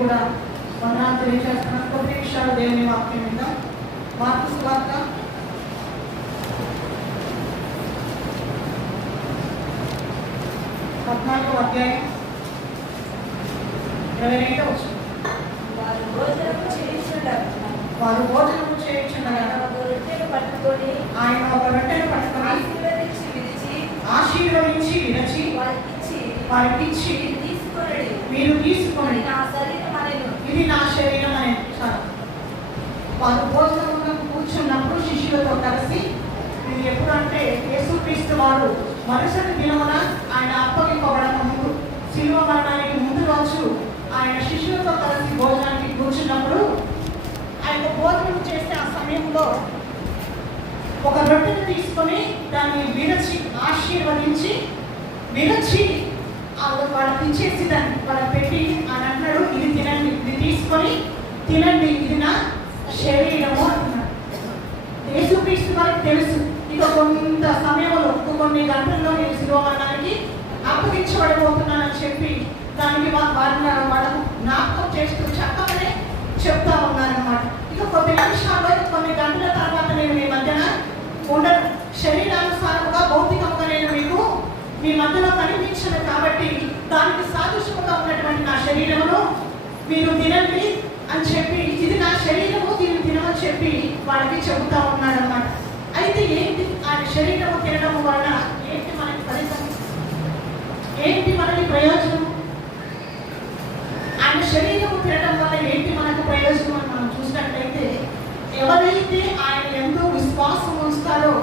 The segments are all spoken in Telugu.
కూడా వందనాలు తెలియజేస్తున్నాను. కొద్ది విషయాలు దేవుని వాక్యం మీద మార్కు సువార్త 14వ అధ్యాయం 22వ వచనం. వారు భోజనము చేయుచుండగా ఆయన ఒక రొట్టెను పట్టుకొని ఆశీర్వదించి విరచి వారికిచ్చి మీరు తీసుకొని ఇది నా శరీరం అని చాలు. వారు భోజనం కూర్చున్నప్పుడు శిష్యులతో కలిసి, ఇది ఎప్పుడంటే యేసుక్రీస్తు వారు మరుసటి దినమున ఆయన అప్పగింపబడక ముందు, శిలువ మరణానికి ముందు రోజు ఆయన శిష్యులతో కలిసి భోజనానికి కూర్చున్నప్పుడు, ఆయన భోజనం చేసే ఆ సమయంలో ఒక రొట్టెను తీసుకొని దాన్ని విరచి ఆశీర్వదించి వాళ్ళకి ఇచ్చేసి దాన్ని వాళ్ళకి పెట్టి అని అంటున్నాడు, ఇది తినండి, ఇది తీసుకొని తినండి, ఇది నా శరీరము అంటున్నాడు. యేసుక్రీస్తు వారికి తెలుసు ఇక కొంత సమయంలో కొన్ని గంటల్లో నేను శిలువ మరణానికి అప్పగించబడిపోతున్నానని చెప్పి దానికి వాళ్ళకు జ్ఞాపకం చేస్తూ చక్కగానే చెప్తా ఉన్నారన్నమాట. ఇక కొద్ది నిమిషాల్లో కొన్ని గంటల తర్వాత నేను మీ మధ్యన ఉండను, శరీరానుసారముగా భౌతికంగా నేను మీ మధ్యలో కనిపించను, కాబట్టి దానికి సాదృశ్యముగా ఉన్నటువంటి నా శరీరమును మీరు తినండి అని చెప్పి, ఇది నా శరీరము, దీన్ని తినమని చెప్పి వాళ్ళకి చెబుతా ఉన్నాడన్నమాట. అయితే ఏంటి ఆయన శరీరము తినడం వలన ఏంటి మనకి ఫలితం, ఏంటి మనకి ప్రయోజనం? ఆయన శరీరము తినడం వల్ల ఏంటి మనకు ప్రయోజనం అని మనం చూసినట్లయితే, ఎవరైతే ఆయన ఎంతో విశ్వాసం ఉంచుతారో,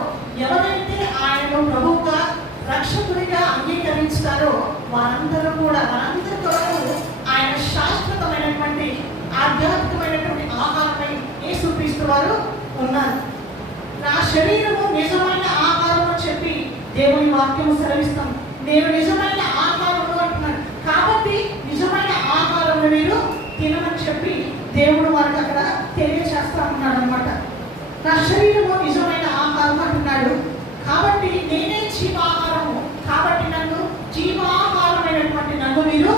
ఎవరైతే ఆయనను ప్రభువుగా రక్షకుడిగా అంగీకరించుతారో వారందరూ కొరకు ఆయన శాశ్వతమైనటువంటి ఆధ్యాత్మికమైనటువంటి ఆహారమై యేసుక్రీస్తు వారు ఉన్నారు. నా శరీరము నిజమైన ఆహారం అని చెప్పి దేవుని వాక్యము సెలవిస్తాం. నేను నిజమైన ఆహారము అంటున్నాడు, కాబట్టి నిజమైన ఆహారం మీరు తినమని చెప్పి దేవుడు వారికి అక్కడ తెలియచేస్తా ఉన్నాడు అనమాట. నా శరీరము నిజమైన ఆహారం అంటున్నాడు, కాబట్టి నేనే జీవాహారము, కాబట్టి నన్ను జీవాహారమైనటువంటి నన్ను మీరు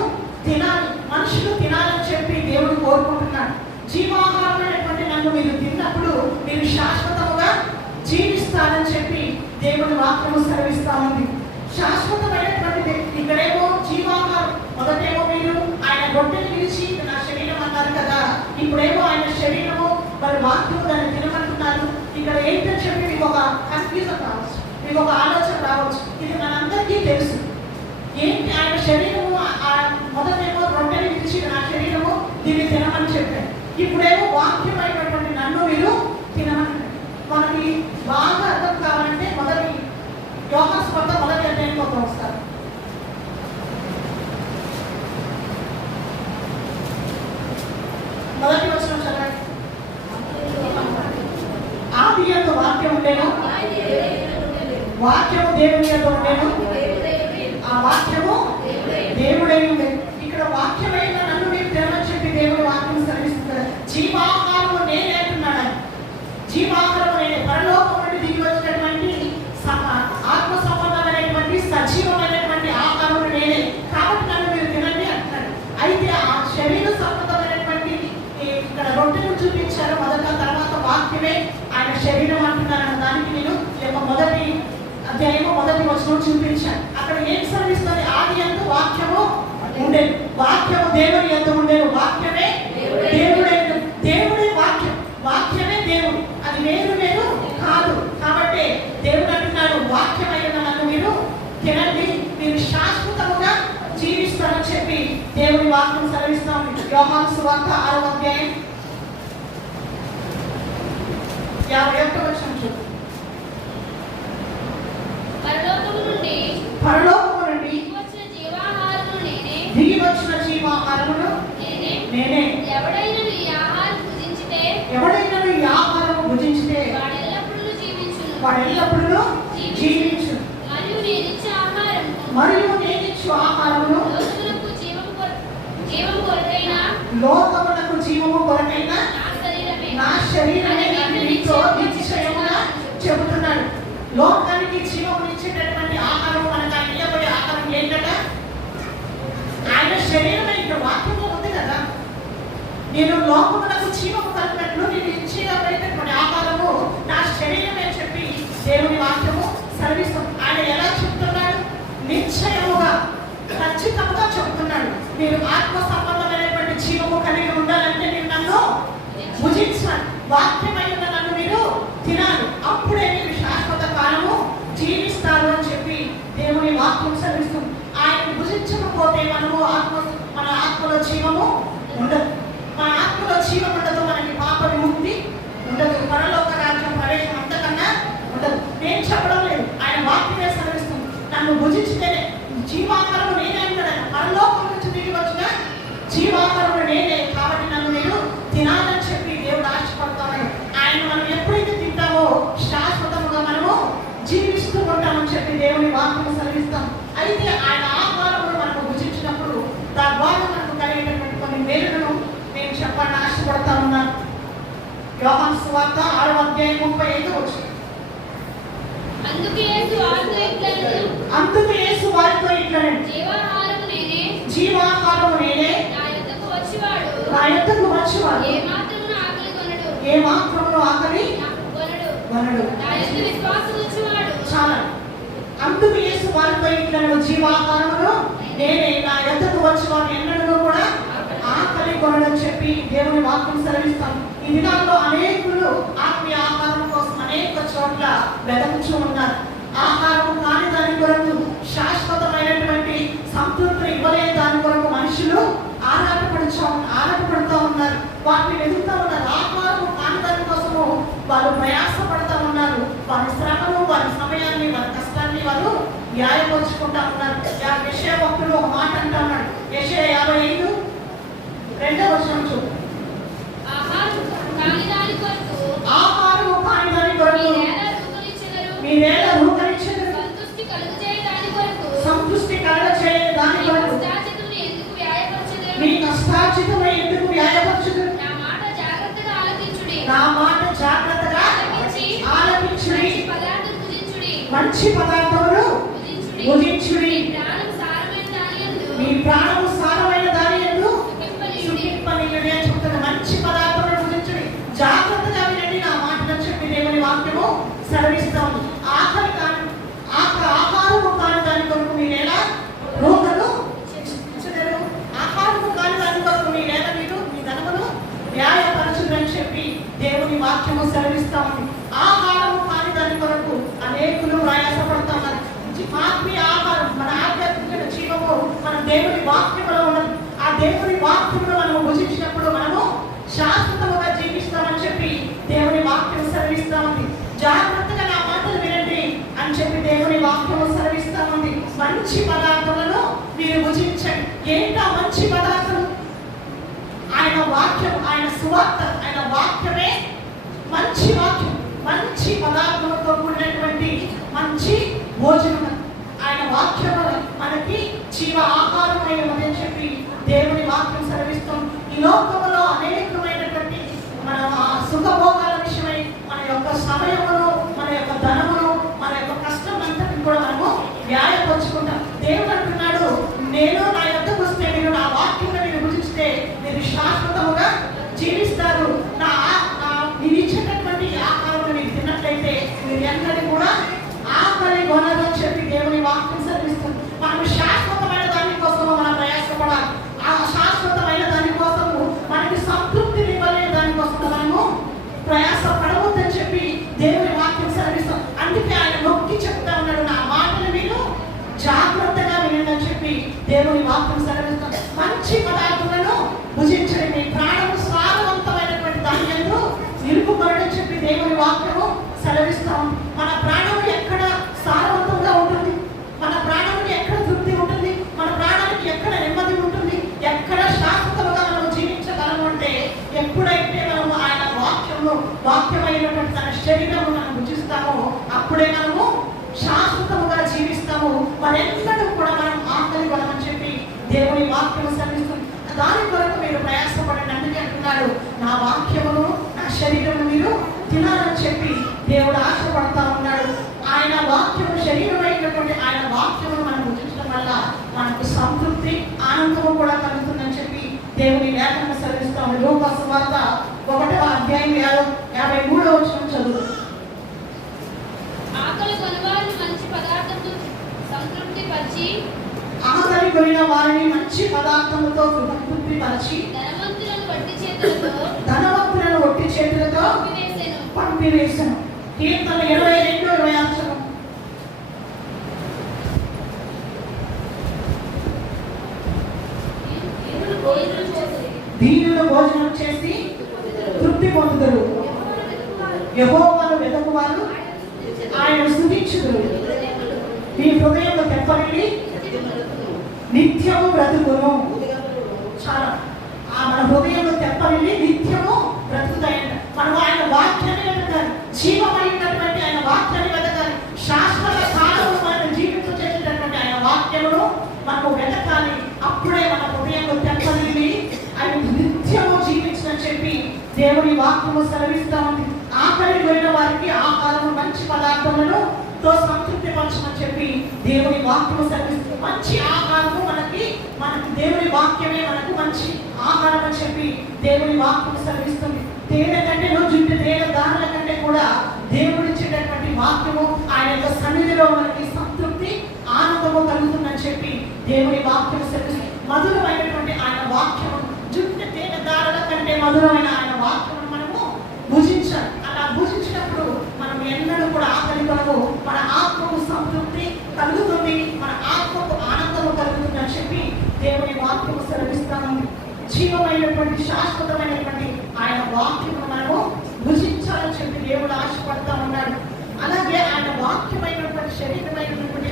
తినాలి, మనుషులు తినాలని చెప్పి దేవుడు కోరుకుంటున్నాడు. జీవాహారమైనటువంటి నన్ను మీరు తిన్నప్పుడు మీరు శాశ్వతముగా జీవిస్తారని చెప్పి దేవుడి వాక్యము సెలవిస్తా ఉంది. శాశ్వతమైనటువంటిది. ఇక్కడేమో జీవాహారం, మొదటేమో మీరు ఆయన రొట్టెని విరిచి నా శరీరం అన్నారు కదా, ఇప్పుడేమో ఆయన శరీరము మరి వాక్యము దాన్ని తినమంటున్నారు. ఇక్కడ ఏంటని చెప్పి మీకు ఒక కన్ఫ్యూజన్ రావచ్చు, మీకు ఒక ఆలోచన రావచ్చు. ఇది మనందరికీ తెలుసు. ఏంటి ఆయన శరీరము, మొదటేమో రొట్టెని విరిచి నా శరీరము దీన్ని తినమని చెప్పారు, ఇప్పుడేమో వాక్యమైనటువంటి నన్ను మీరు తినమని. మనకి బాగా అర్థం కావాలంటే మొదటి యోహాను సువార్త 1వ అధ్యాయంలోకి వస్తారు. మొదటి వచనం చదవండి. ఆది యందు వాక్యం ఉండెను, వాక్యము దేవుని యందు ఉండెను, ఆ వాక్యము దేవుడై ఉండెను. ఇక్కడ వాక్యమైన నన్ను మీరు తినమని చెప్పి దేవుడి వాక్యం సెలవిస్తున్నారు. జీవాహారము నేనే అంటున్నాడు. జీవాహారము నేనే, పరలోకం నుండి దిగి వచ్చినటువంటి ఆత్మ సంబంధమైనటువంటి సజీవమైనటువంటి ఆహారం నేనే, కాబట్టి నన్ను మీరు తినండి అంటున్నాడు. అయితే ఆ శరీర సంబంధమైనటువంటి ఇక్కడ రొట్టెను చూపించారు మొదట, తర్వాత వాక్యమే ఆయన శరీరం అంటున్నారన్న దానికి నేను మొదటి అధ్యాయము 1వ వచనం చూపించాను. అక్కడ ఏం సర్విస్తుంది? ఆది యందు వాక్యము ఉండేది, వాక్యము దేవుని యందు ఉండేది, వాక్యమే దేవుడే, దేవుడే వాక్యం, వాక్యమే దేవుడు, అది వేరు వేరు కాదు. కాబట్టి దేవుడు అంటున్నాడు, వాక్యమైన నన్ను మీరు తినండి, మీరు శాశ్వతముగా జీవిస్తారని చెప్పి దేవుని వాక్యం సెలవిస్తాం. యోహాను సువార్త 6వ అధ్యాయం 51వ వచనం చూడండి. పరలోకము నుండి దిగి వచ్చిన జీవాహారమును నేనే. ఎవడైనా ఈ ఆహారము భుజించితే వాడు ఎల్లప్పుడూ జీవించు. మరియు నేనిచ్చు ఆహారమును లోకమునకు జీవము కొరకైన నా శరీరమే మీతో నిశ్చయముగా చెబుతున్నాడు. లోకానికి జీవము ఇచ్చేటటువంటి ఆహారం, మనకు ఆయన ఇవ్వబోయే ఆహారం ఏంటంటే ఆయన శరీరమే. ఇక్కడ వాక్యంలో ఉంది కదా, నేను లోకమునకు జీవము కలిగినట్లు నేను ఇచ్చేటువంటి ఆహారము నా శరీరమే చెప్పి దేవుని వాక్యము సెలవిస్తుంది. ఆయన ఎలా చెప్తున్నాడు? నిశ్చయముగా ఖచ్చితంగా చెప్తున్నాడు. మీరు ఆత్మ సంబంధమైనటువంటి జీవము కలిగి ఉండాలంటే మీరు నన్ను భుజించాలి, వాక్యమైన నన్ను మీరు తినాలి, అప్పుడే మీరు శాశ్వత కాలము జీవిస్తారు అని చెప్పి దేవుని వాక్యం సెలవిస్తుంది. ఆయన భుజించకపోతే మన ఆత్మలో జీవము ఉండదు. మన ఆత్మలో జీవం ఉండదు, మనకి పాప విముక్తి ఉండదు, పరలోక రాజ్యం ప్రవేశం అంతకన్నా ఉండదు. నేను చెప్పడం లేదు, ఆయన వాక్యమే సెలవిస్తుంది. నన్ను భుజించితేనే జీవాహారము నేనే ఉంటాడు. పరలోకం నుంచి దిగి వచ్చిన జీవాహారము నేనే, కాబట్టి నన్ను మీరు తినాలని చెప్పి దేవుడు ఆశపడతాడు. ఆయన మనం ఎప్పుడైతే తింటామో శాశ్వతముగా మనము జీవిస్తూ ఉంటామని చెప్పి దేవుని వాక్యము సెలవిస్తాం. అయితే ఆయన ఆహారమును మనము భుజించినప్పుడు తద్వారా మనకు కలిగేటటువంటి కొన్ని మేలులను నేను చెప్పాలని ఆశపడతా ఉన్నాను. యోహాను సువార్త 6వ అధ్యాయం 35వ వచనం. అందుకు యేసు వారితో ఇట్లనెను, జీవాహారము నేనే, నా యొద్దకు వచ్చువాడు ఏ మాత్రమును ఆకలి కొనడు. చాలా. అందుకు యేసు వారితో ఇట్లనెను, జీవాహారమును నేనే, నా యొద్దకు వచ్చువాడు ఎన్నడూ కూడా ఆకలి కొనడని చెప్పి దేవుని వాక్యం సెలవిస్తాం. ఈ దినాల్లో అనేకులు ఆత్మీయ ఆహారం కోసం అనేక చోట్ల వెతకుచూ ఉన్నారు. ఆహారం కాని దాని కొరకు, శాశ్వతమైనటువంటి సంతృప్తిని ఇవ్వలేని దాని కొరకు మనుషులు ఆరాటపడుతూ ఉన్నారు, వాటిని వెతుకుతూ ఉన్నారు. ఆహారం కాని దాని కోసము వాళ్ళు ప్రయాసపడుతూ ఉన్నారు. వారి శ్రమను, వారి సమయాన్ని, వారి కష్టాన్ని వారు వ్యాయపరుచుకుంటా ఉన్నారు. యెషయా భక్తుడు ఒక మాట అంటా ఉన్నాడు. యెషయా 55:2వ వచనం చూడు. ఆహారము కాని దాని కొరకు మీరేలా రూకరించెదరు, సంతృష్టి కలుగజేయ దాని కొరకు మీ కష్టార్జితమై ఎందుకు వ్యాయపరచుదురు? నా మాట జాగ్రత్తగా ఆలకించుడి, మంచి పదార్థములు భుజించుడి, మీ ప్రాణము సారమైన దాని యందు సుఖింపనియుడి అని చెప్తున్న మంచి పదార్థములు భుజించుడి. జాగ్రత్తగా వినండి నా మాటను చెప్పి దేవుని వాక్యము సెలవిస్తాము. ఆహారము కాని దాని కొరకు మీరేలా రోగను చేయుదురు, ఆహారము కాని దాని కొరకు మీరేలా మీరు మీ ధనమును వ్యాయపరచుదని చెప్పి దేవుని వాక్యము సెలవిస్తాము. ఆహారము కాని దాని కొరకు అనేకులు ప్రయాసపడతా ఉన్నారు. ఆత్మీయ ఆహారం, మన ఆధ్యాత్మిక జీవము మన దేవుని వాక్యములో ఉన్నది. ఆ దేవుని వాక్యమును మనము భుజించినప్పుడు మనము శాశ్వతముగా జీవిస్తామని చెప్పి దేవుని వాక్యం సెలవిస్తామంది. జాగ్రత్తగా నా మాటలు వినండి అని చెప్పి దేవుని వాక్యము సెలవిస్తామంది. మంచి పదార్థములను మీరు భుజించండి. ఏంటా మంచి పదార్థం? ఆయన వాక్యం, ఆయన సువార్త, ఆయన వాక్యమే మంచి వాక్యం. మంచి పదార్థములతో కూడినటువంటి మంచి భోజనం. ఆయన వాక్యము మనకి జీవ ఆహారమై ఉందని చెప్పి దేవుని వాక్యం సెలవిస్తాం. ఈ లోకంలో అనేకమైనటువంటి మన సుఖభోగాల విషయమై మన యొక్క సమయమును, మన యొక్క ధనమును, మన యొక్క కష్టం అంతటిని కూడా మనము వ్యాయపరుచుకుంటాం. దేవుడు అంటున్నాడు, నేను నా యొద్దకు వస్తే మీరు నా వాక్యం మీరు భుజిస్తే మీరు శాశ్వతముగా జీవిస్తారు. మీరు ఇచ్చేటటువంటి ఆహారం మీరు తిన్నట్లయితే మీరు ఎన్నడూ కూడా ఆకలి కొనదు అని చెప్పి దేవుని వాక్యం సెలవిస్తుంది. మనం శాశ్వతమైన దాని కోసము మనం ప్రయాసపడాలి. ఆ శాశ్వతమైన దాని కోసము మనకి సంతృప్తిని ఇవ్వలేని దాని కోసము మనము ప్రయాసపడవద్దని చెప్పి దేవుని వాక్యం సెలవిస్తాం. అందుకే ఆయన నొక్కి చెప్తా ఉన్నాడు, నా మాటలు మీరు జాగ్రత్తగా వినండి చెప్పి దేవుని వాక్యం సెలవిస్తాం. మంచి పదార్థాలను భుజించండి, మీ ప్రాణము సారవంతమైనటువంటి దాని యందు నిలుపుకొనని చెప్పి దేవుని వాక్యము సెలవిస్తాం. మన ప్రాణము ఎక్కడ సారవంతంగా ఉంటుంది, మన ప్రాణానికి ఎక్కడ తృప్తి ఉంటుంది, మన ప్రాణానికి ఎక్కడ నెమ్మది ఉంటుంది, ఎక్కడ శాశ్వతముగా మనం జీవించగలము అంటే ఎప్పుడైతే మనము ఆయన వాక్యమైనటువంటి తన శరీరము మనం భుజిస్తామో అప్పుడే మనము శాశ్వతముగా జీవిస్తాము. మరెన్నడూ కూడా మనం ఆకలి కొనమని చెప్పి దేవుని వాక్యము సెలవిస్తుంది. దాని కొరకు మీరు ప్రయాసపడండి. అందుకే అంటున్నాడు, నా వాక్యమును నా శరీరము మీరు తినాలని చెప్పి దేవుడు ఆశపడతా ఉన్నాడు. ఆయన వాక్యము శరీరమైనటువంటి ఆయన వాక్యమును మనం భుజించడం వల్ల మనకు సంతృప్తి, ఆనందము కూడా కలుగుతుందని చెప్పి దేవుని లేఖనం సెలవిస్తాము. లూకా సువార్త 1వ అధ్యాయం 53వ వచనం చదువు. ఆకలి కొనువారిని మంచి పదార్థంతో సంతృప్తి పరిచి, ఆకలి కొనిన వారిని మంచి పదార్థముతో సంతృప్తి పరిచి, ధనవంతులను వట్టి చేతులతో పంపివేసెను. కీర్తన 22:26. దీనులు భోజనం చేసి తృప్తి పొందుదురు. యెహోవాను వెదకువారు ఆయన స్తుతించుదురు. మీ హృదయంలో తెప్పరిల్లి నిత్యము బ్రతుకును. చాలా మన హృదయంలో తెప్పరిల్లి నిత్యము బ్రతుకుతాయంట. మనం ఆయన వాక్యాన్ని వెతకాలి. జీవమైనటువంటి ఆయన వాక్యాన్ని వెతకాలి. శాశ్వత కాలము మనం జీవించేటటువంటి ఆయన వాక్యమును మనము వెతకాలి. అప్పుడే మన హృదయంలో తెప్పరిల్లి ఆయన నిత్యము జీవించని చెప్పి దేవుని వాక్యము సెలవిస్తా ఉంది. ఆకలి పోయిన వారికి ఆహారము మంచి పదార్థములను తో సంతృప్తి పరచమని చెప్పి దేవుని వాక్యము సెలవిస్తుంది. మంచి ఆహారము మనకి దేవుని వాక్యమే మనకు మంచి ఆహారం అని చెప్పి దేవుని వాక్యము సెలవిస్తుంది. తేనె కంటే జుట్టు తేనె దారుల కంటే కూడా దేవుడిచ్చేటటువంటి వాక్యము ఆయన యొక్క సన్నిధిలో మనకి సంతృప్తి ఆనందము కలుగుతుందని చెప్పి దేవుని వాక్యము సెలవిస్తుంది. మధురమైనటువంటి ఆయన వాక్యము జుట్టు తేనె దారుల కంటే మధురమైన ఆయన వాక్యము మనము భుజించాలి. అలా భుజించినప్పుడు మనం ఎన్నడూ కూడా ఆకలి కొనము. మన ఆత్మకు సంతృప్తి కలుగుతుంది, మన ఆత్మకు ఆనందము కలుగుతుంది అని చెప్పి దేవుని వాక్యము సెలవిస్తాము. జీవమైనటువంటి శాశ్వతమైనటువంటి ఆయన వాక్యము మనము భుజించాలని చెప్పి దేవుడు ఆశపడతా ఉన్నాడు. అలాగే ఆయన వాక్యమైనటువంటి శరీరమైనటువంటి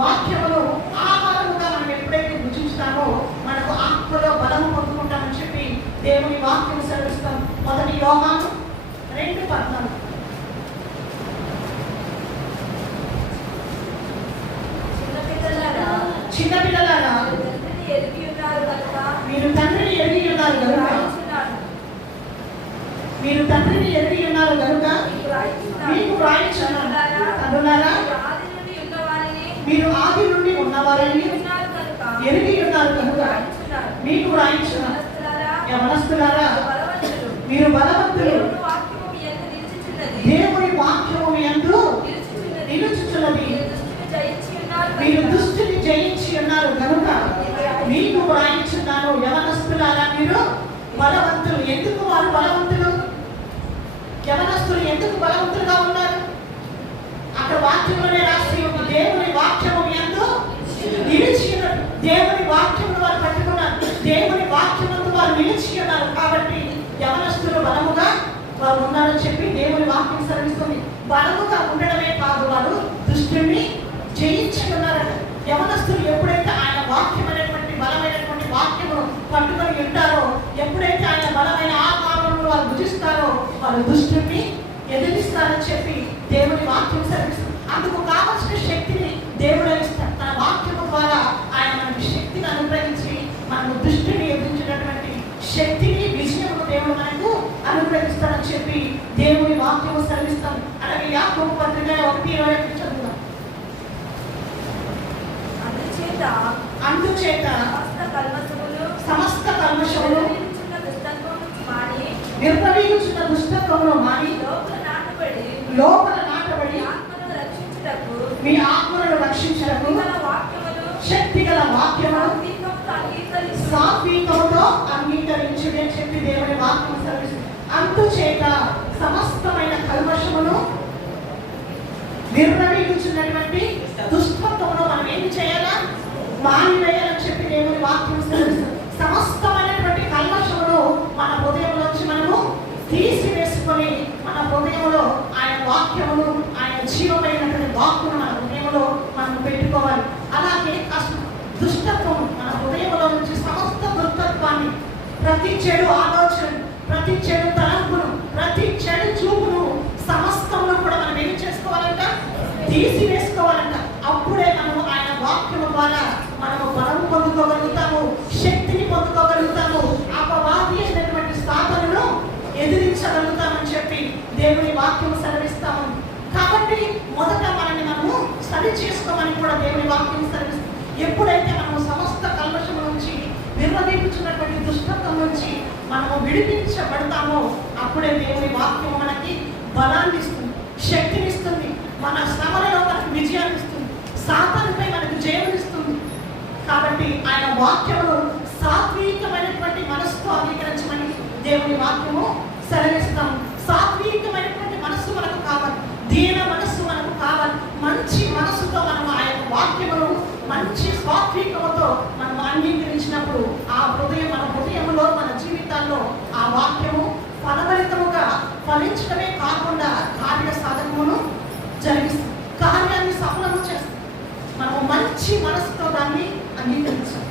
వాక్యమును ఆహారముగా మనం ఎప్పుడైతే భుజించుతామో మనకు ఆత్మలో బలము పొందుకుంటామని చెప్పి దేవుని వాక్యం సెలవిస్తాం. 1 యోహాను 2:14. చిన్నపిల్లలారా మీరు తండ్రిని ఎరిగి ఉన్నారు కనుక మీకు వ్రాయించున్నాను. తండ్రులారా మీరు ఆది నుండి ఉన్నవారని ఎరిగి ఉన్నారు కనుక మీకు వ్రాయించున్నాను. యవనస్తులారా మీరు బలవంతులు, దేవుని వాక్యము యందు నిలుచుచున్నది, మీరు దుష్టుని జయించి ఉన్నారు కనుక మీకు వ్రాయించున్నాను. యవనస్తులారా మీరు బలవంతులు. ఎందుకు వారు బలవంతులు? యవనస్తులు ఎందుకు బలవంతులుగా ఉన్నారు? అక్కడ వాక్యంలోనే రాసి ఉంది. దేవుని వాక్యము యందు నిలిచి ఉన్నారు. దేవుని వాక్యమును వారు పట్టుకున్నారు. దేవుని వాక్యమును వారు నిలిచి ఉన్నారు. కాబట్టి యవనస్తులు బలముగా వారు ఉన్నారని చెప్పి దేవుని వాక్యం సెలవిస్తుంది. బలముగా ఉండడమే కాదు, వారు దుష్టుని జయించి ఉన్నారట. యవనస్తులు ఎప్పుడైతే ఆయన వాక్యమైనటువంటి బలమైనటువంటి వాక్యమును పట్టుకొని ఉంటారో, ఎప్పుడైతే ఆయన బలమైన ఆహారమును వారు భుజిస్తారో వారు దుష్టుని ఎదిరిస్తారని చెప్పి దేవుని వాక్యం సెలవిస్తుంది. అందుకు కావలసిన శక్తిని దేవుడు ఇస్తాడు. తన వాక్యము ద్వారా ఆయన మనకి శక్తిని అనుగ్రహించి మనము దుష్టుని ఎదిరించినటువంటి శక్తిని విజయము దేవుడు మనకు అనుగ్రహిస్తాడని చెప్పి దేవుని వాక్యము సెలవిస్తాం. అలాగే యాకోబు పత్రిక 1:21 చదువుతాం. అందుచేత సమస్త కల్మషములు నిర్వహించిన దుష్టత్వమును మాని లోపల నాటబడి మీ ఆత్మలను రక్షించటకు శక్తిగల వాక్యము సాత్వికముతో అంగీకరించుడి అని చెప్పి దేవుని వాక్యం సెలవిస్తుంది. అందుచేత సమస్తమైన కల్మషమును నిర్వహించినటువంటి దుష్టత్వమును మనం ఏం చేయాలా? మానివేయాలని చెప్పి దేవుని వాక్యం సెలవిస్తుంది. సమస్తమైనటువంటి కల్మషమును మన హృదయంలోంచి మనము తీసివేసుకొని మన హృదయంలో ఆయన వాక్యమును, ఆయన జీవమైనటువంటి వాక్కును మన హృదయంలో మనం పెట్టుకోవాలి. అలాగే దుష్టత్వం మన హృదయంలో నుంచి సమస్త దుష్టత్వాన్ని, ప్రతి చెడు ఆలోచన, ప్రతి చెడు తలంపును, ప్రతి చెడు చూపును సమస్తమును కూడా మనం ఏం చేసుకోవాలంట? తీసివేసుకోవాలంట. అప్పుడే మనము ఆయన వాక్యము ద్వారా మనము బలము పొందుకోగలుగుతాము, శక్తిని పొందుకోగలుగుతాము, అపవాది అయినటువంటి సాధనను ఎదిరించగలుగుతామని చెప్పి దేవుని వాక్యము సెలవిస్తాము. కాబట్టి మొదట మనల్ని మనము సరి చేసుకోమని కూడా దేవుని వాక్యం సెలవిస్తుంది. ఎప్పుడైతే మనము సమస్త కల్మషం నుంచి నిర్వహించున్నటువంటి విడిపించబడతామో అప్పుడే దేవుని వాక్యం మనకి బలాన్ని ఇస్తుంది, శక్తినిస్తుంది, మన శ్రమలలో మనకు విజయాన్ని ఇస్తుంది, సాతానుపై మనకు జయమిస్తుంది. కాబట్టి ఆయన వాక్యమును సాత్వికమైనటువంటి మనస్సుతో అంగీకరించమని దేవుని వాక్యము సెలవిస్తాం. సాత్వికమైనటువంటి మనస్సు మనకు కావాలి, దీన మనస్సు మనకు కావాలి. మంచి మనస్సుతో మనం ఆయన వాక్యమును మంచి సాత్వికముతో మనం అంగీకరించినప్పుడు ఆ హృదయం, మన హృదయంలో, మన జీవితాల్లో ఆ వాక్యము ఫలభరితముగా ఫలించడమే కాకుండా కార్య సాధకమును జరిగిస్తుంది, కార్యాన్ని సఫలము చేస్తుంది. మనము మంచి మనసుతో దాన్ని అంగీకరించాం,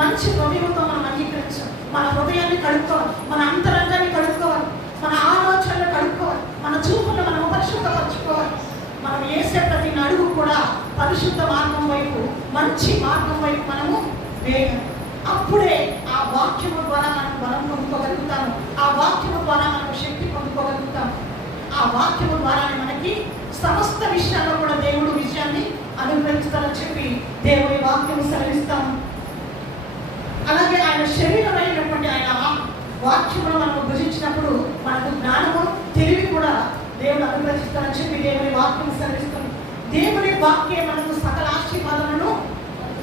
మంచి హృదయంతో మనం అంగీకరించాం. మన హృదయాన్ని కడుక్కోవాలి, మన అంతరంగాన్ని కడుక్కోవాలి, మన ఆలోచనలు కడుక్కోవాలి, మన చూపులను మనం పరిశుద్ధపరచుకోవాలి. మనం వేసే ప్రతి అడుగు కూడా పరిశుద్ధ మార్గం వైపు, మంచి మార్గం వైపు మనము వేయాలి. అప్పుడే ఆ వాక్యము ద్వారా మనం బలం పొందుకోగలుగుతాము, ఆ వాక్యము ద్వారా మనం శక్తి పొందుకోగలుగుతాము. ఆ వాక్యము ద్వారానే మనకి సమస్త విషయాల్లో కూడా దేవుడు విజయాన్ని అనుగ్రహిస్తారని చెప్పి దేవుని వాక్యము సెలవిస్తాము. అలాగే ఆయన శరీరమైనటువంటి ఆయన వాక్యమును మనం భుజించినప్పుడు మనకు జ్ఞానము, తెలివి కూడా దేవుడు అనుగ్రహిస్తారని చెప్పి దేవుని వాక్యం సెలవిస్తుంది. దేవుని వాక్యం మనకు సకల ఆశీర్వాదాలను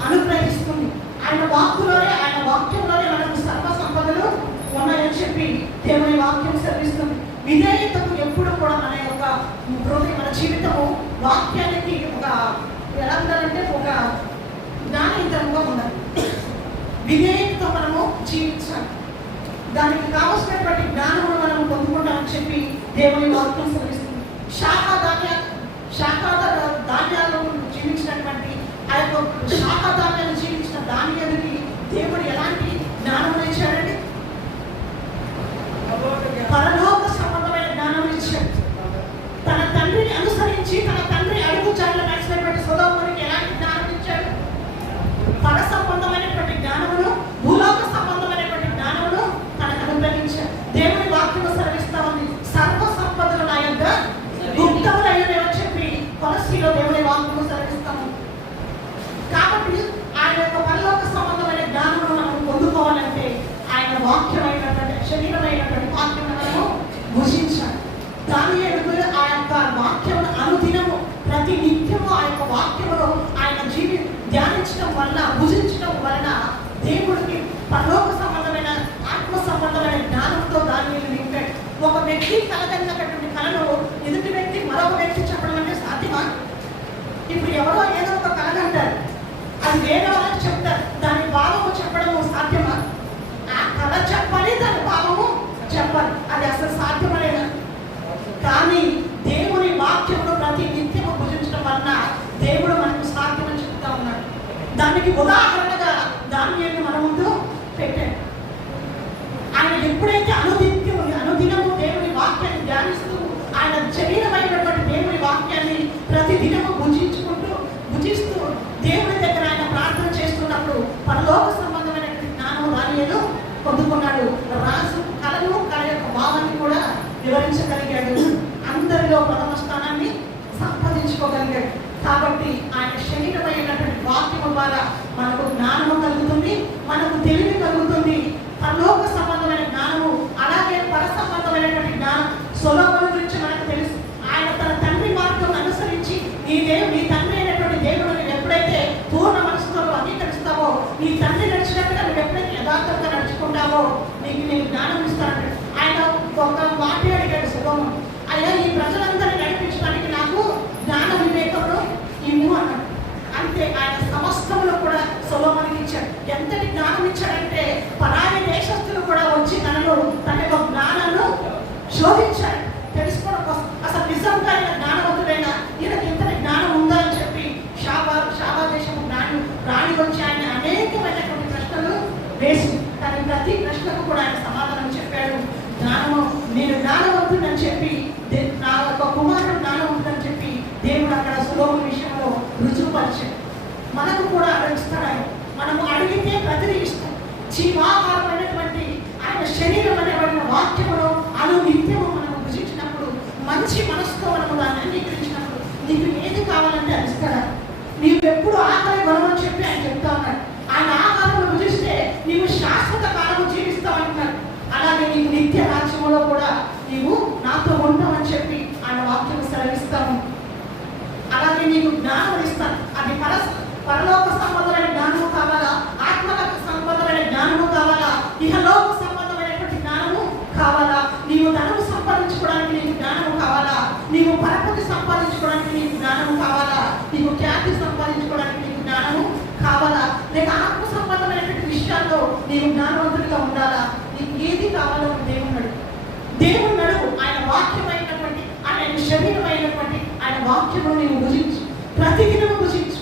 అనుగ్రహిస్తుంది. ఆయన వాక్కులోనే, ఆయన వాక్యంలోనే మనకు సర్వ సంపదలు ఉన్నాయని చెప్పి దేవుని వాక్యం సెలవిస్తుంది. విధేయతకు ఎప్పుడు కూడా మన యొక్క హృదయం, మన జీవితము వాక్యానికి ఒక ఎలా ఉండాలంటే ఒక జ్ఞానయుతంగా ఉండాలి. విధేయతతో మనము జీవించాలి, దానికి కావలసినటువంటి జ్ఞానమును మనం పొందుకుంటామని చెప్పి దేవుని వాక్యం సెలవిస్తుంది. ధాన్యాలను జీవించినటువంటి ఆ యొక్క ధాన్యాలు జీవించిన దానియానికి దేవుడు ఎలాంటి జ్ఞానం ఇచ్చాడండి? పరలోక సంబంధమైన జ్ఞానం ఇచ్చాడు. తన తండ్రిని అనుసరించి, తన తండ్రి అడుగు జాడలో నడిచినటువంటి సొదొమోనికి ఎలాంటి జ్ఞానం ఇచ్చాడు? పర సంబంధమైనటువంటి జ్ఞానమును, భూలోక సంబంధమైనటువంటి జ్ఞానమును తనకు అనుగ్రహించాడు. దేవుని వాక్యము సెలవిస్తా ఉంది, సర్వ సంపదలు నా యొక్క గుప్తములైనవని చెప్పి కొలస్సీలో దేవుని వాక్యము సెలవిస్తాము. కాబట్టి ఆయన యొక్క పరలోక సంబంధమైన జ్ఞానమును మనం పొందుకోవాలంటే ఆయన వాక్యమైనటువంటి, శరీరమైనటువంటి వాక్యం మనము భుజించాలి. దాని ఎదుగు ఆ యొక్క వాక్యమును అనుదినము, ప్రతి నిత్యము ఆ యొక్క వాక్యమును ఆయన ధ్యానించడం వలన, భుజించడం వలన దేవుడికి పరలోక సంబంధమైన, ఆత్మ సంబంధమైన జ్ఞానంతో దాన్ని నింపాడు. ఒక వ్యక్తి కలగలిగినటువంటి కళను ఎదుటి వ్యక్తి మరొక వ్యక్తి చెప్పడం అంటే సాధ్యమా? ఇప్పుడు ఎవరో ఏదో ఒక కళగంటారు, అది వేరే వాళ్ళకి చెప్తారు, దాని భావము చెప్పడము సాధ్యమా? ఆ కళ చెప్పాలి, దాని భావము చెప్పాలి, అది అసలు సాధ్యమనేదా? కానీ దేవుని వాక్యమును ప్రతి నిత్యము భుజించడం వలన దేవుడు మనకు సాధ్యమని చెప్తా ఉన్నాడు. దానికి ఉదాహరణగా దానియేలును మన ముందు పెట్టాడు. ఆయన ఎప్పుడైతే అనుదినము దేవుని వాక్యాన్ని ధ్యానిస్తూ, ఆయన శరీరమైనటువంటి దేవుని వాక్యాన్ని ప్రతి దినము భుజిస్తూ దేవుని దగ్గర ఆయన ప్రార్థన చేస్తున్నప్పుడు పరలోక సంబంధమైనటువంటి జ్ఞానం దానియేలు పొందుకున్నాడు. రాసు కళను, కళ యొక్క భావాన్ని కూడా వివరించగలిగాడు. అందరిలో ప్రథమ స్థానాన్ని సంపాదించుకోగలిగాడు. కాబట్టి ఆయన శరీరమైనటువంటి వాక్యము ద్వారా మనకు జ్ఞానము కలుగుతుంది, మనకు తెలివి కలుగుతుంది. పరలోక సంబంధమైన జ్ఞానము, అలాగే పర సంబంధమైనటువంటి జ్ఞానం. సొలొమోను గురించి మనకు తెలుసు. ఆయన తన తండ్రి మార్గం అనుసరించి, నీ తండ్రి అయినటువంటి దేవుడు నువ్వు ఎప్పుడైతే పూర్ణ మనసుతో అంగీకరిస్తావో, నీ తండ్రి నడిచినట్టుగా నువ్వు ఎప్పుడైతే యథార్థంగా నడుచుకుంటావో నీకు నేను జ్ఞానం ఇస్తానంటాడు. ఆయన ఒక మాట అడిగాడు సొలొమోను, అయ్యా ఈ ప్రజలందరినీ నడిపించడానికి నాకు జ్ఞాన వివేకమును ఇమ్ము అన్నాడు. అంతే, ఆయన సమస్తములు కూడా సొలొమోనుకి ఇచ్చాడు. ఎంతటి జ్ఞానం ఇచ్చాడంటే పరాయి దేశస్తులు కూడా వచ్చి తనలో తన యొక్క జ్ఞానాన్ని శోధించాడు, తెలుసుకోవడం కోసం. అసలు నిజంగా ఆయన జ్ఞానవంతుడైనా, ఈయనకి ఇంతటి జ్ఞానం ఉందా అని చెప్పి షాబా దేశము రాణి వచ్చి ఆయన అనేకమైనటువంటి ప్రశ్నలు వేసి, కానీ ప్రతి ప్రశ్నకు కూడా ఆయన సమాధానం చెప్పాడు. నేను జ్ఞానవంతుడని చెప్పి, నా యొక్క కుమారుడు జ్ఞానవంతుడని చెప్పి దేవుడు అక్కడ సొలొమోను విషయంలో రుజువుపరిచాడు. మనకు కూడా అడుగుతాడు ఆయన. మనము అడిగితే ప్రతిదీ ఇస్తాం. జీవాహారమైనటువంటి ఆయన శరీరం అనేటువంటి వాక్యమును నిత్యము మనము భుజించినప్పుడు, మంచి మనసుతో మనము దాన్ని అంగీకరించినప్పుడు నీకు ఏది కావాలంటే అది ఇస్తాడా? నీవు ఎప్పుడు ఆకలి కొనమని చెప్పి ఆయన చెప్తా ఉన్నాడు. ఆయన ఆహారం భుజిస్తే నీవు శాశ్వత కాలము జీవిస్తావు అంటున్నాడు. అలాగే నీకు నిత్య రాజ్యంలో కూడా నీవు నాతో ఉంటావని చెప్పి ఆయన వాక్యం సెలవిస్తాము. అలాగే నీకు జ్ఞానం ఇస్తాను. అది పరలోక సంబంధమైన జ్ఞానము కావాలా, ఆత్మలకు సంబంధమైన జ్ఞానము కావాలా, ఇహలోక సంబంధమైనటువంటి జ్ఞానము కావాలా, నీవు ధనము సంపాదించుకోవడానికి నీకు జ్ఞానము కావాలా, నీవు పరపతి సంపాదించుకోవడానికి నీకు జ్ఞానము కావాలా, నీకు ఖ్యాతి సంపాదించుకోవడానికి నీకు జ్ఞానము కావాలా, లేక ఆత్మ సంబంధమైనటువంటి విషయాల్లో నీవు జ్ఞానవంతుడిగా ఉండాలా, నీకు ఏది కావాలో దేవుడు నడువు. ఆయన వాక్యమైనటువంటి, ఆయన శరీరమైనటువంటి ఆయన వాక్యము నీవు భుజించు, ప్రతిదినము భుజించు.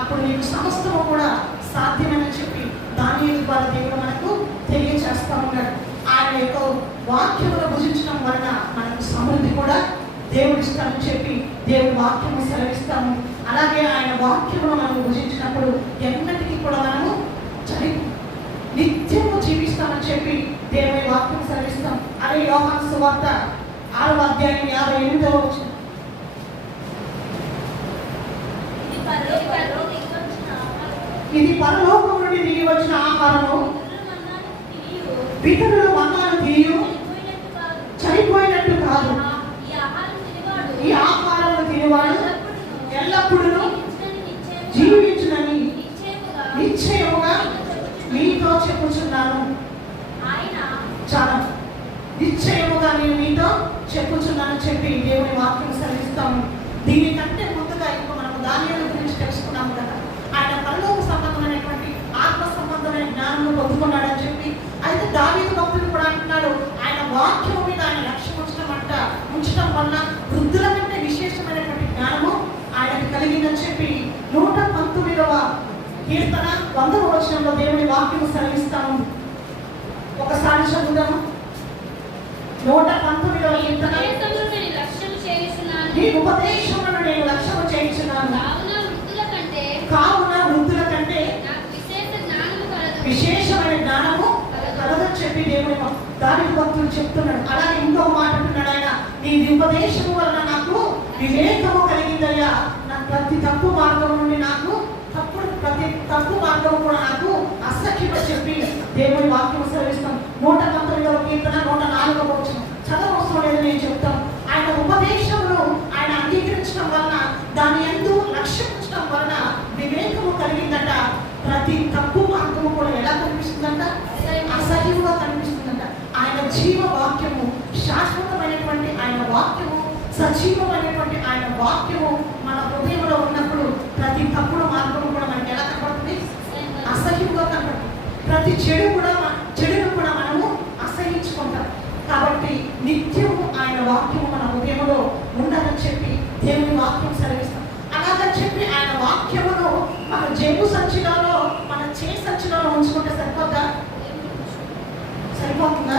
అప్పుడు నీకు సమస్తము కూడా సాధ్యమని చెప్పి దానియేలు ద్వారా దేవుడు మనకు తెలియజేస్తా ఉన్నాడు. ఆయన యొక్క వాక్యమును భుజించడం వలన మనకు సమృద్ధి కూడా దేవుడు ఇస్తామని చెప్పి దేవుడి వాక్యము సెలవిస్తాము. అలాగే ఆయన వాక్యమును మనం భుజించినప్పుడు ఎన్నటికీ కూడా మనము నిత్యము జీవిస్తామని చెప్పి దేవుడి వాక్యం సెలవిస్తాం. అదే యోహాను సువార్త 6వ అధ్యాయం 58వ వచనం. ఇది పరలోకం నుండి దిగి వచ్చిన ఆహారము, పితరుల మన్నాను తీయు చనిపోయినట్టు కాదు. ఈ ఆహారము తినేవాడు ఎల్లప్పుడూ జీవించునని నిశ్చయముగా మీతో చెప్పుచున్నాను. చాలా నిశ్చయముగా నేను మీతో చెప్పుచున్నాను చెప్పి దేవుని వాక్యం సెలవిస్తాము. దీనికంటే ముందుగా ఇప్పుడు మనము దానియేలు గురించి తెలుసుకున్నాము కదా. ఆయన పరలోక సంబంధమైనటువంటి ఆత్మ సంబంధమైన జ్ఞానం పొందుకున్నాడని చెప్పి, అయితే దావీదు భక్తుడు కూడా అంటున్నాడు, ఆయన వాక్యం మీద ఆయన లక్ష్యం ఉంచడం వల్ల వృద్ధుల కంటే విశేషమైనటువంటి జ్ఞానము ఆయనకు కలిగిందని చెప్పి 119వ కీర్తన 100వ వచనంలో దేవుని వాక్యం సెలవిస్తాము. ఒకసారి చదువుదాము. 119వ కీర్తన. నీ ఉపదేశములను నేను లక్ష్యము చేయించున్నాను, కావున వృద్ధుల కంటే విశేషమైన జ్ఞానము కలదని చెప్పి దేవుని దావీదు భక్తుడు చెప్తున్నాడు. అలాగే ఇంకొక మాట అంటున్నాడు ఆయన, నీ ఉపదేశము వలన నాకు వివేకము కలిగిందయ్యా, నా ప్రతి తప్పు మార్గం నుండి నాకు ప్రతి తప్పు మార్గం కూడా నాకు అసఖ్యత చెప్పి దేవుని వాక్యం సెలవిస్తాం. 119వ కీర్తన 104వ వచనం. చదవవసరం లేదు, నేను చెప్తాను. ఆయన ఉపదేశమును ఆయన అంగీకరించడం వలన, దాని యందు లక్ష్యం ఉంచడం వలన వివేకము కలిగిందట. ప్రతి తప్పు మార్గము కూడా ఎలా కనిపిస్తుందంట? అసహ్యంగా కనిపిస్తుందంట. ఆయన జీవ వాక్యము, శాశ్వతమైనటువంటి ఆయన వాక్యము, సజీవమైనటువంటి ఆయన వాక్యము మన హృదయంలో ఉన్నప్పుడు ప్రతి తప్పుడు మార్గము కూడా మనకి ఎలా కనపడుతుంది? అసహ్యంగా కనపడుతుంది. ప్రతి చెడును కూడా మనము అసహించుకుంటాం. కాబట్టి నిత్యము ఆయన వాక్యము మన హృదయంలో ఉండాలని చెప్పి దేవుని వాక్యం సెలవిస్తాం. అలాగని చెప్పి ఆయన వాక్యమును మన జేబు సంచిలో, మన సంచిలో ఉంచుకుంటే సరిపోతుందా?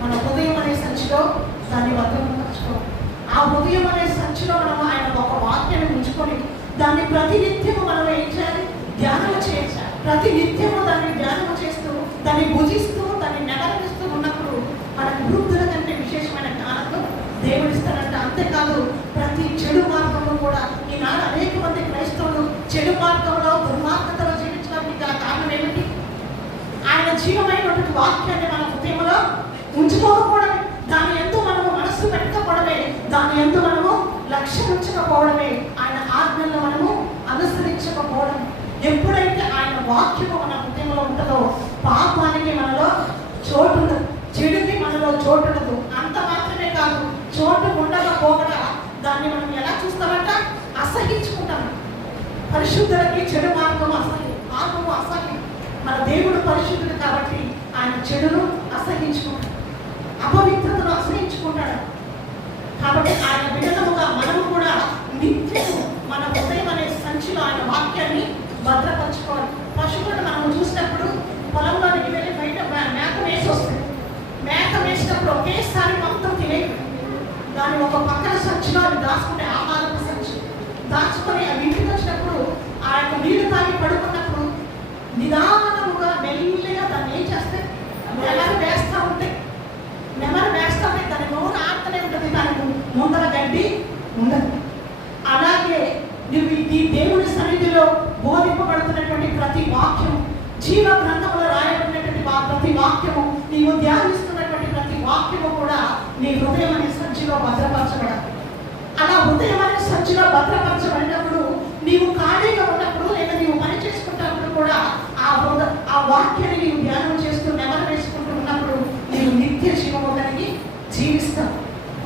మన హృదయం అనే సంచిలో దాన్ని భద్రపరచుకో. ఆ హృదయం అనే సంచిలో మనం ఆయన ఒక వాక్యాన్ని ఉంచుకొని దాన్ని ప్రతి నిత్యము మనం ఏం చేయాలి? ధ్యానం చేయాలి. ప్రతి నిత్యము దాన్ని ధ్యానం చేస్తూ, దాన్ని భుజిస్తూ, దాన్ని నెగలిస్తూ ఉన్నప్పుడు మనకు వృద్ధుల కంటే విశేషమైన జ్ఞానంతో దేవుడిస్తాడంట. అంతేకాదు ప్రతి చెడు మార్గంలో కూడా ఈనాడు అనేక మంది క్రైస్తవులు చెడు మార్గంలో, దుర్మార్గతలో జీవించడానికి గల కారణం ఏమిటి? ఆయన జీవమైనటువంటి వాక్యాన్ని మన హృదయంలో ఉంచుకోకపోవడమే, దాని ఎందు మనము మనస్సు పెట్టకపోవడమే, దాని ఎందు మనము లక్ష్యం ఉంచకపోవడమే, ఆయన ఆజ్ఞలను మనము అనుసరించకపోవడం. ఎప్పుడైతే ఆయన వాక్యము మన హృదయంలో ఉంటుందో పాపానికి మనలో చోటు ఉండదు, చెడుకి మనలో చోటు ఉండదు. అంత మాత్రమే కాదు, చోటు ఉండకపోగా దాన్ని మనం ఎలా చూస్తామంట? అసహించుకుంటాం. పరిశుద్ధులకి చెడు మార్గము అసహ్యం, పాపము అసహ్యం. మన దేవుడు పరిశుద్ధుడు కాబట్టి ఆయన చెడును అసహించుకుంటాడు, అపవిత్రతను అసహించుకుంటాడు. కాబట్టి ఆయన విధముగా మనము కూడా నిత్యము మన హృదయం అనే సంచిలో ఆయన వాక్యాన్ని భద్రపరచుకోవాలి. పశువులను మనం చూసినప్పుడు పొలంలోనికి వెళ్ళి బయట మేత వేసి వస్తుంది. మేత వేసినప్పుడు ఒకేసారి మొత్తం తినేది. దాన్ని ఒక పక్కన సంచిలో అది దాచుకుంటే, ఆహారపు సంచి దాచుకొని అవి ఇంటికి వచ్చినప్పుడు ఆ యొక్క నీళ్లు తాగి పడుకున్నప్పుడు నిదానముగా మెల్లిగా దాన్ని ఏం చేస్తే నెమరు వేస్తూ ఉంటే దాని నోరు ఆడుతూనే ఉంటుంది, దానికి ముందర గడ్డి ఉండదు. అలాగే నువ్వు ఈ దేవుని సన్నిధిలో బోధింపబడుతున్నటువంటి ప్రతి వాక్యం, జీవ గ్రంథంలో రాయబడినటువంటి ప్రతి వాక్యము నీ నీవు ధ్యానిస్తున్నటువంటి ప్రతి వాక్యము కూడా నీ హృదయం అనే సంచిలో భద్రపరచబడాలి. అలా హృదయం అనే సంచిలో భద్రపరచబడినప్పుడు నీవు ఖాళీగా ఉన్నప్పుడు లేదా నీవు పని చేసుకుంటున్నప్పుడు కూడా ఆ వాక్యాన్ని నీవు ధ్యానం చేస్తూ నెమరు వేసుకుంటూ ఉన్నప్పుడు నీవు నిత్య జీవము కలిగి జీవిస్తావు.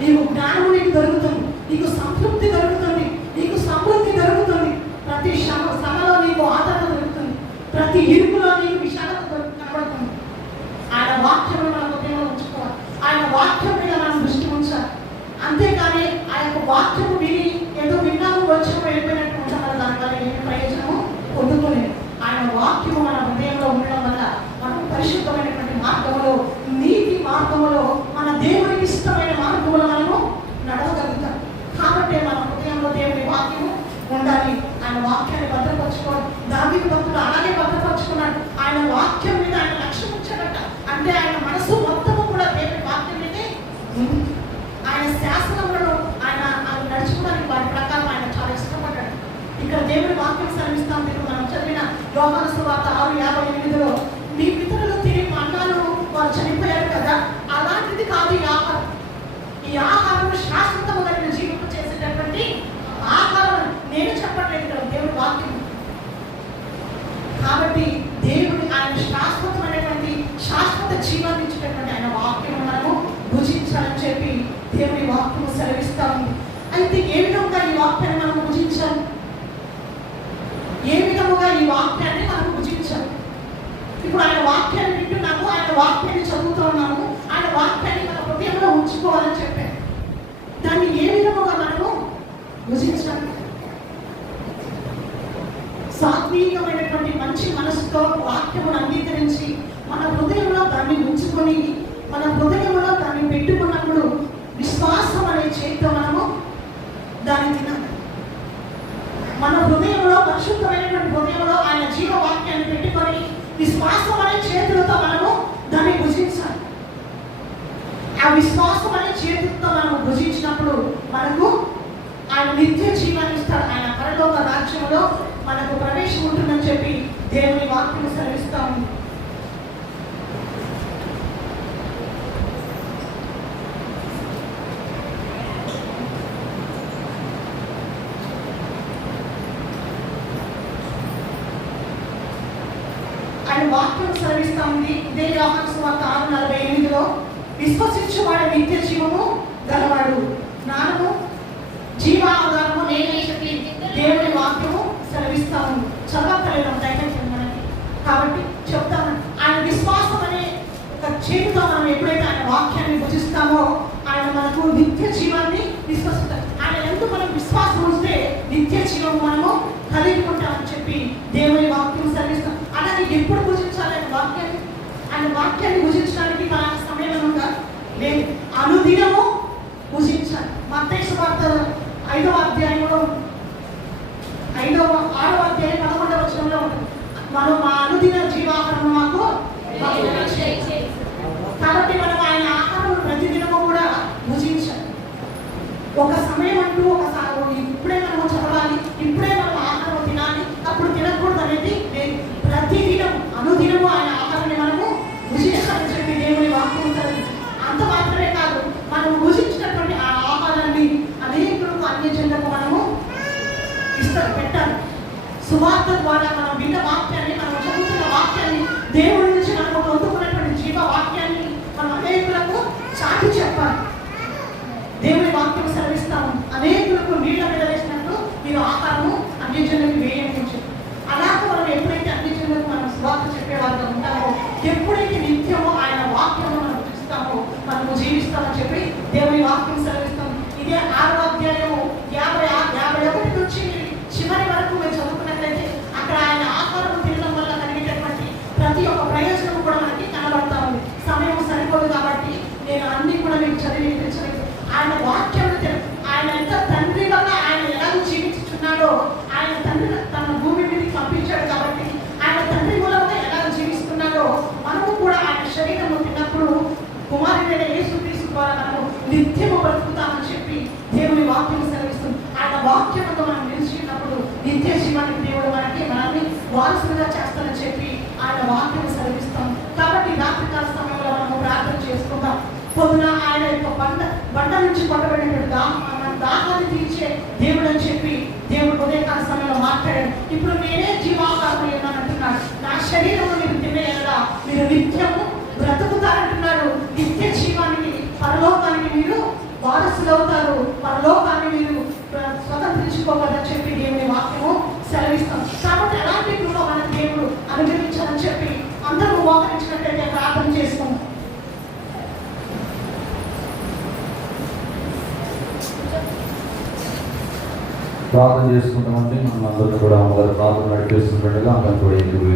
నీవు జ్ఞానము నీకు దొరుకుతుంది, నీకు సంతృప్తి దొరుకుతుంది, నీకు సమృద్ధి దొరుకుతుంది. ప్రతి శ్రమలో నీకు ఆదరణ దొరుకుతుంది, ప్రతి ఇరుకులో నీకు విశాలత కనబడుతుంది. ఆయన వాక్యం మన హృదయంలో ఉంచుకోవాలి, ఆయన వాక్యం మీద మనం దృష్టి ఉంచాలి. అంతేకాని ఆ యొక్క వాక్యం విని ఏదో విన్నాము వచ్చాము వెళ్ళిపోయినట్టు ఉంటాం వల్ల దానివల్ల ఏమి ప్రయోజనము పొందుకోలేదు. ఆయన వాక్యము మన హృదయంలో ఉండడం వల్ల మనం పరిశుద్ధమైనటువంటి మార్గంలో, నీతి మార్గంలో, మన దేవునికి ఇష్టమైన మార్గంలో మనము నడవగలుగుతాం. కాబట్టి మన హృదయంలో దేవుని వాక్యము ఉండాలి. ఆయన వాక్యాన్ని భద్రపరచుకోవాలి. దావీదు భక్తుడు అలాగే భద్రపరచుకున్నాడు. ఆయన వాక్యం మీద ఆయన లక్ష్యం ఉంచాడట. అంటే ఆయన మనసు మొత్తము కూడా దేవుని వాక్యం మీదే ఉంది. ఆయన శాసనములను ఆయన నడుచుకోవడానికి వారి ప్రకారం ఆయన చాలా ఇష్టపడ్డాడు. ఇక్కడ దేవుని వాక్యం సెలవిస్తాం. మీరు మనం చదివిన యోహాను సువార్త 6:58లో మీ పితరులు తిని మన్నాను వారు చనిపోయారు కదా, అలాంటిది కాదు ఈ ఆహారం. ఈ ఆహారం శాశ్వతము కలిగిన జీవితం చేసేటటువంటి ఆహారం. నేను చెప్పట్లేదు, ఇక్కడ దేవుని వాక్యం. కాబట్టి దేవుని ఆయన శాశ్వతమైనటువంటి శాశ్వత జీవాన్ని ఇచ్చేటటువంటి ఆయన వాక్యం మనము భుజించాలని చెప్పి దేవుని వాక్యము సెలవిస్తా ఉంది. అయితే ఏ విధంగా ఈ వాక్యాన్ని మనం భుజించాలి? ఏ విధముగా ఈ వాక్యాన్ని మనం భుజించాలి? ఇప్పుడు ఆయన వాక్యాన్ని వింటున్నాము, ఆయన వాక్యాన్ని చదువుతూ ఉన్నాము, ఆయన వాక్యాన్ని మన హృదయంలో ఉంచుకోవాలని చెప్పాను. దాన్ని ఏ విధముగా మనము భుజించాలి? సాత్వికమైనటువంటి మంచి మనసుతో వాక్యమును అంగీకరించి మన హృదయంలో దాన్ని ఉంచుకొని మన హృదయంలో దాన్ని పెట్టుకున్నప్పుడు విశ్వాసం అనే చేతితో మనము దాన్ని తినాలి. మన హృదయంలో, పరిశుద్ధమైనటువంటి హృదయంలో ఆయన జీవవాక్యాన్ని పెట్టుకొని విశ్వాసం అనే చేతులతో మనము దాన్ని భుజించాలి. ఆ విశ్వాసం అనే చేతులతో మనము భుజించినప్పుడు మనకు ఆయన నిత్య జీవాన్ని ఇస్తాడు. ఆయన పరలోక రాజ్యంలో మనకు ప్రవేశం ఉంటుందని చెప్పి దేవుని వాక్యం సెలవిస్తా ఉంది. ఆయన వాక్యం సెలవిస్తా ఉంది. ఇదే యోహాను సువార్త 6:48లో విశ్వసించువాడు నిత్య జీవము గలవాడు, జ్ఞానము జీవాధారము నేనే చెప్పి దేవుని వాక్యము సెలవిస్తా ఉంది. చదవక్కలేదు దయచేసి మనకి. కాబట్టి చెప్తాను, ఆయన విశ్వాసం అనే ఒక చేతితో మనం ఎప్పుడైతే ఆయన వాక్యాన్ని భుజిస్తామో ఆయన మనకు నిత్య జీవాన్ని విశ్వసిస్తాం. ఆయన ఎందుకు మనం విశ్వాసం ఉంటే నిత్య జీవం మనము కలిగి ఉంటామని చెప్పి దేవుని వాక్యం సెలవిస్తాం. అలాగే ఎప్పుడు భుజించాలి ఆయన వాక్యాన్ని? ఆయన వాక్యాన్ని భుజించడానికి మన సమయం ఉందా? లేదు, అనుదినము భుజించాలి. మత్తయి సువార్త 5వ అధ్యాయంలో 6వ అధ్యాయం 11వ వచనంలో ఉంటుంది, మనం మా అనుదిన జీవాహారం మాకు. కాబట్టి మనం ఆయన ఆహారం ప్రతిదినము కూడా భుజించాలి. ఒక సమయం అంటూ ఇప్పుడే మనం చదవాలి, ఇప్పుడే మనం ఆహారం తినాలి, అప్పుడు తినకూడదు అనేది లేదు. ప్రతిదినం అనుదినము ఆయన ఆహారాన్ని మనము భుజించాలని చెప్పి దేవుని వాక్యం ఉంటుంది. అంత మాత్రమే కాదు, మనం భుజించినటువంటి ఆ ఆహారాన్ని అనేకులకు అన్యజనులకు మనము పెట్టాలి. సువార్త ద్వారా మనం విన్న వాక్యాన్ని, మనం చదువుతున్న వాక్యాన్ని, దేవుడి నుంచి మనం పొందుకున్నటువంటి జీవ వాక్యాన్ని మనం అనేకులకు చాటి చెప్పాలి. దేవుని వాక్యం సెలవిస్తాము, అనేకులకు నీళ్ళ మీద వేసినట్టు మీరు ఆహారము అన్యజనులకు వేయండి. అలాగే మనం ఎప్పుడైతే అన్యజనులకు మనం సువార్త చెప్పేవాళ్ళగా ఉంటామో, ఎప్పుడైతే నిత్యమో ఆయన వాక్యము మనం చూస్తామో మనము జీవిస్తామని చెప్పి దేవుని వాక్యం సెలవిస్తాము. ఇదే 6వ అధ్యాయము 51 నుంచి చివరి వరకు మేము చదువుకున్నట్లయితే అక్కడ ఆయన ఆహారం తినడం వల్ల కలిగేటటువంటి ప్రతి ఒక్క ప్రయోజనం కూడా మనకి కనబడతా ఉంది. సమయం సరిపోదు కాబట్టి నేను అన్ని కూడా మీకు చదివి వినిపించలేదు. ఆయన వాక్యం ఆయన ఎంత తండ్రి వల్ల ఆయన ఎలా జీవించుచున్నాడో, ఆయన తండ్రి తన భూమి మీదకి పంపించాడు కాబట్టి ఆయన తండ్రి మూలంగా ఎలా జీవిస్తున్నాడో మనము కూడా ఆయన శరీరము తిన్నప్పుడు కుమారుడైన యేసుక్రీస్తు ద్వారా మనము నిత్యము బ్రతుకుతామని చెప్పి దేవుని వాక్యం సెలవిస్తుంది. ఆయన వాక్యంతో మనం నిలిచినప్పుడు నిత్య జీవానికి దేవుడు మనల్ని వారసులుగా చేస్తానని చెప్పి ఆయన వాక్యం సెలవిస్తాం. కాబట్టి రాత్రికాల సమయంలో మనము పొద్దున ఆయన యొక్క బండ నుంచి కొట్టబడినటువంటి దాహాన్ని తీర్చే దేవుడు అని చెప్పి దేవుడు ఉదయకాల సమయంలో మాట్లాడాడు. ఇప్పుడు నేనే జీవాహారం ఉన్నాను అంటున్నాడు. నా శరీరము మీరు తినేలా మీరు నిత్యము బ్రతుకుతారంటున్నాడు. నిత్య జీవానికి పరలోకానికి మీరు వారసులు అవుతారు. పరలోకాన్ని మీరు స్వతంత్రించుకోవాలని చెప్పి దేవుని వాక్యము సెలవిస్తాం. కాబట్టి ఎలాంటి కృప మన దేవుడు అనుగ్రహించాలని చెప్పి అందరూ మోకరించినట్లయితే ప్రార్థన చేసుకుంటాం. ప్రార్థన చేసుకుంటామంటే మనం అందరినీ కూడా అమ్మగారు ప్రార్థన నడిపిస్తుండగా అందరూ కూడా ఎందుకు